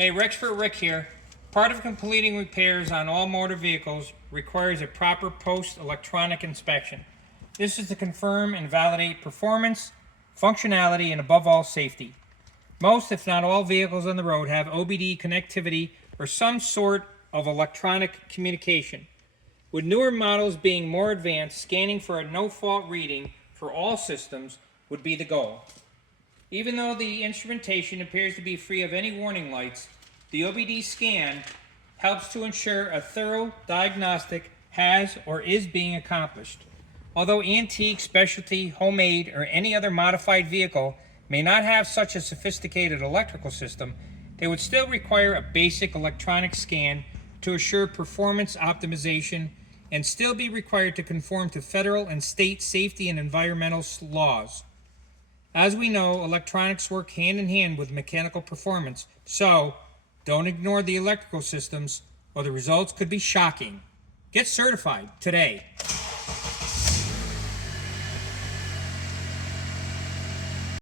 Hey, Rexpert Rick here. Part of completing repairs on all motor vehicles requires a proper post-electronic inspection. This is to confirm and validate performance, functionality, and above all, safety. Most, if not all, vehicles on the road have OBD connectivity or some sort of electronic communication. With newer models being more advanced, scanning for a no-fault reading for all systems would be the goal. Even though the instrumentation appears to be free of any warning lights, the OBD scan helps to ensure a thorough diagnostic has or is being accomplished. Although antique, specialty, homemade, or any other modified vehicle may not have such a sophisticated electrical system, they would still require a basic electronic scan to assure performance optimization and still be required to conform to federal and state safety and environmental laws. As we know, electronics work hand in hand with mechanical performance, so don't ignore the electrical systems or the results could be shocking. Get certified today.